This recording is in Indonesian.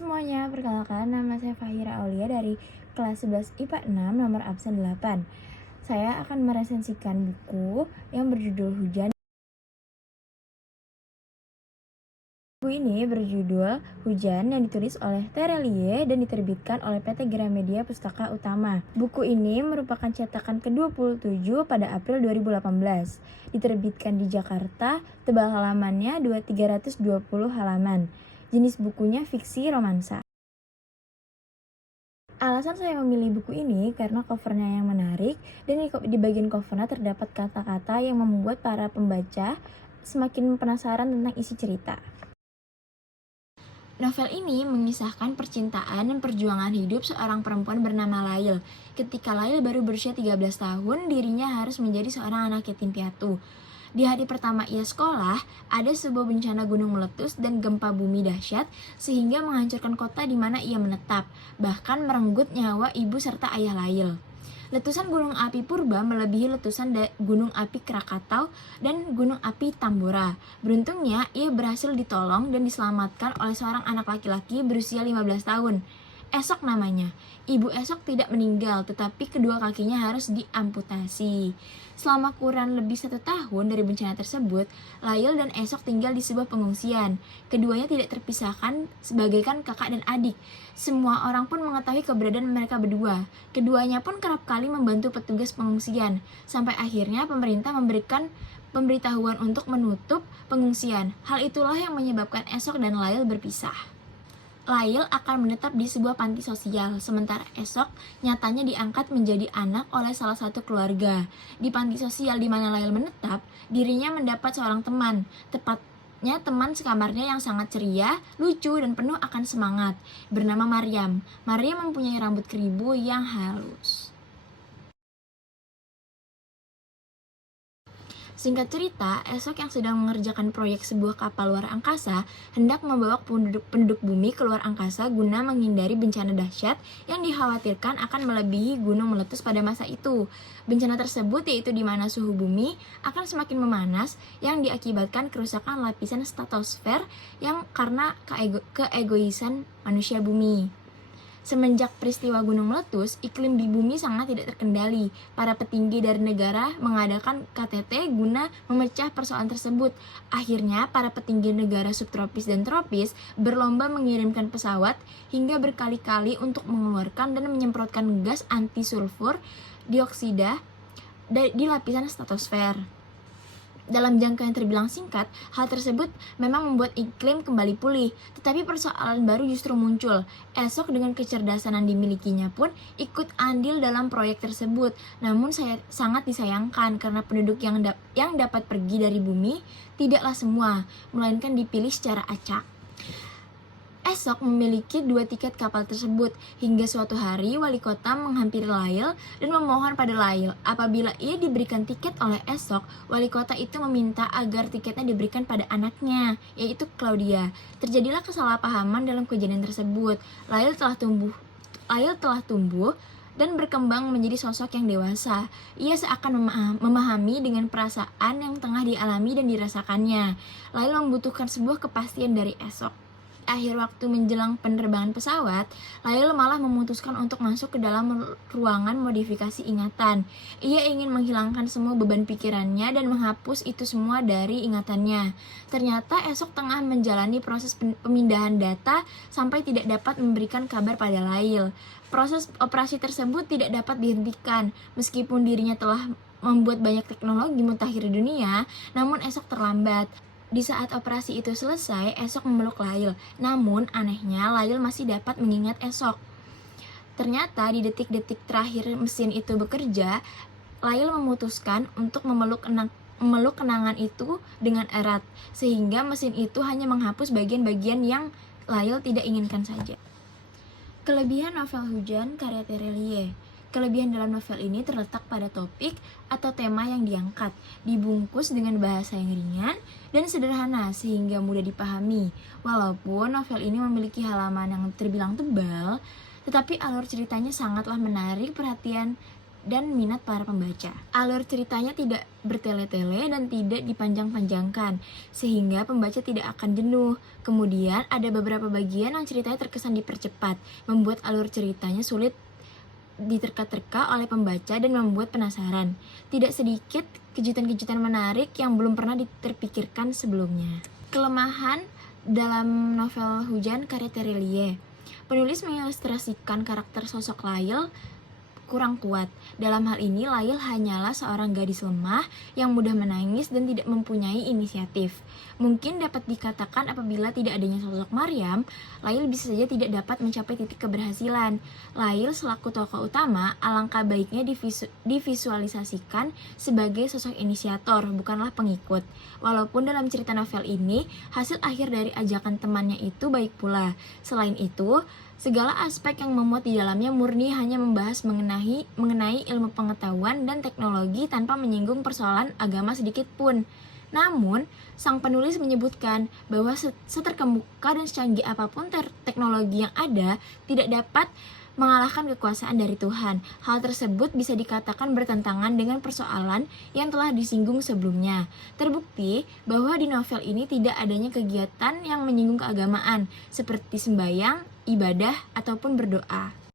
semuanya, perkenalkan nama saya Fahira Aulia dari kelas 11 IPA 6 nomor absen 8. Saya akan meresensikan buku yang berjudul Hujan. Buku ini berjudul Hujan yang ditulis oleh Terelie dan diterbitkan oleh PT Gramedia Pustaka Utama. Buku ini merupakan cetakan ke-27 pada April 2018. Diterbitkan di Jakarta, tebal halamannya 320 halaman. Jenis bukunya fiksi romansa. Alasan saya memilih buku ini karena covernya yang menarik dan di bagian covernya terdapat kata-kata yang membuat para pembaca semakin penasaran tentang isi cerita. Novel ini mengisahkan percintaan dan perjuangan hidup seorang perempuan bernama Lail. Ketika Lail baru berusia 13 tahun, dirinya harus menjadi seorang anak yatim piatu. Di hari pertama ia sekolah, ada sebuah bencana gunung meletus dan gempa bumi dahsyat sehingga menghancurkan kota di mana ia menetap, bahkan merenggut nyawa ibu serta ayah Lail. Letusan gunung api Purba melebihi letusan gunung api Krakatau dan gunung api Tambora. Beruntungnya, ia berhasil ditolong dan diselamatkan oleh seorang anak laki-laki berusia 15 tahun. Esok namanya. Ibu Esok tidak meninggal, tetapi kedua kakinya harus diamputasi. Selama kurang lebih 1 tahun dari bencana tersebut, Lail dan Esok tinggal di sebuah pengungsian. Keduanya tidak terpisahkan sebagaikan kakak dan adik. Semua orang pun mengetahui keberadaan mereka berdua. Keduanya pun kerap kali membantu petugas pengungsian. Sampai akhirnya pemerintah memberikan pemberitahuan untuk menutup pengungsian. Hal itulah yang menyebabkan Esok dan Lail berpisah. Lail akan menetap di sebuah panti sosial, sementara Esok nyatanya diangkat menjadi anak oleh salah satu keluarga. Di panti sosial di mana Lail menetap, dirinya mendapat seorang teman, tepatnya teman sekamarnya yang sangat ceria, lucu, dan penuh akan semangat, bernama Maryam. Maryam mempunyai rambut keribu yang halus. Singkat cerita, Esok yang sedang mengerjakan proyek sebuah kapal luar angkasa hendak membawa penduduk bumi ke luar angkasa guna menghindari bencana dahsyat yang dikhawatirkan akan melebihi gunung meletus pada masa itu. Bencana tersebut yaitu di mana suhu bumi akan semakin memanas yang diakibatkan kerusakan lapisan stratosfer yang karena keegoisan manusia bumi. Semenjak peristiwa gunung meletus, iklim di bumi sangat tidak terkendali. Para petinggi dari negara mengadakan KTT guna memecah persoalan tersebut. Akhirnya, para petinggi negara subtropis dan tropis berlomba mengirimkan pesawat hingga berkali-kali untuk mengeluarkan dan menyemprotkan gas anti-sulfur dioksida di lapisan stratosfer. Dalam jangka yang terbilang singkat, hal tersebut memang membuat iklim kembali pulih, tetapi persoalan baru justru muncul. Esok dengan kecerdasan yang dimilikinya pun ikut andil dalam proyek tersebut. Namun sangat disayangkan karena penduduk yang dapat pergi dari bumi tidaklah semua, melainkan dipilih secara acak. Esok memiliki 2 tiket kapal tersebut. Hingga suatu hari, wali kota menghampiri Lail dan memohon pada Lail. Apabila ia diberikan tiket oleh Esok, wali kota itu meminta agar tiketnya diberikan pada anaknya, yaitu Claudia. Terjadilah kesalahpahaman dalam kejadian tersebut. Lail telah tumbuh dan berkembang menjadi sosok yang dewasa. Ia seakan memahami dengan perasaan yang tengah dialami dan dirasakannya. Lail membutuhkan sebuah kepastian dari Esok. Akhir waktu menjelang penerbangan pesawat, Lail malah memutuskan untuk masuk ke dalam ruangan modifikasi ingatan. Ia ingin menghilangkan semua beban pikirannya dan menghapus itu semua dari ingatannya. Ternyata Esok tengah menjalani proses pemindahan data sampai tidak dapat memberikan kabar pada Lail. Proses operasi tersebut tidak dapat dihentikan, meskipun dirinya telah membuat banyak teknologi mutakhir di dunia, namun Esok terlambat. Di saat operasi itu selesai, Esok memeluk Lail. Namun, anehnya, Lail masih dapat mengingat Esok. Ternyata, di detik-detik terakhir mesin itu bekerja, Lail memutuskan untuk memeluk kenangan itu dengan erat, sehingga mesin itu hanya menghapus bagian-bagian yang Lail tidak inginkan saja. Kelebihan novel Hujan karya Terelie. Kelebihan dalam novel ini terletak pada topik atau tema yang diangkat, dibungkus dengan bahasa yang ringan dan sederhana sehingga mudah dipahami. Walaupun novel ini memiliki halaman yang terbilang tebal, tetapi alur ceritanya sangatlah menarik perhatian dan minat para pembaca. Alur ceritanya tidak bertele-tele dan tidak dipanjang-panjangkan, sehingga pembaca tidak akan jenuh. Kemudian ada beberapa bagian yang ceritanya terkesan dipercepat, membuat alur ceritanya sulit diterka-terka oleh pembaca dan membuat penasaran. Tidak sedikit kejutan-kejutan menarik yang belum pernah terpikirkan sebelumnya. Kelemahan dalam novel Hujan karya Terelie. Penulis mengilustrasikan karakter sosok Lail kurang kuat. Dalam hal ini, Lail hanyalah seorang gadis lemah yang mudah menangis dan tidak mempunyai inisiatif. Mungkin dapat dikatakan apabila tidak adanya sosok Maryam, Lail bisa saja tidak dapat mencapai titik keberhasilan. Lail selaku tokoh utama, alangkah baiknya divisualisasikan sebagai sosok inisiator, bukanlah pengikut. Walaupun dalam cerita novel ini, hasil akhir dari ajakan temannya itu baik pula. Selain itu, segala aspek yang memuat di dalamnya murni hanya membahas mengenai ilmu pengetahuan dan teknologi tanpa menyinggung persoalan agama sedikit pun. Namun, sang penulis menyebutkan bahwa seterkemuka dan secanggih apapun teknologi yang ada tidak dapat mengalahkan kekuasaan dari Tuhan. Hal tersebut bisa dikatakan bertentangan dengan persoalan yang telah disinggung sebelumnya. Terbukti bahwa di novel ini tidak adanya kegiatan yang menyinggung keagamaan, seperti sembahyang, ibadah, ataupun berdoa.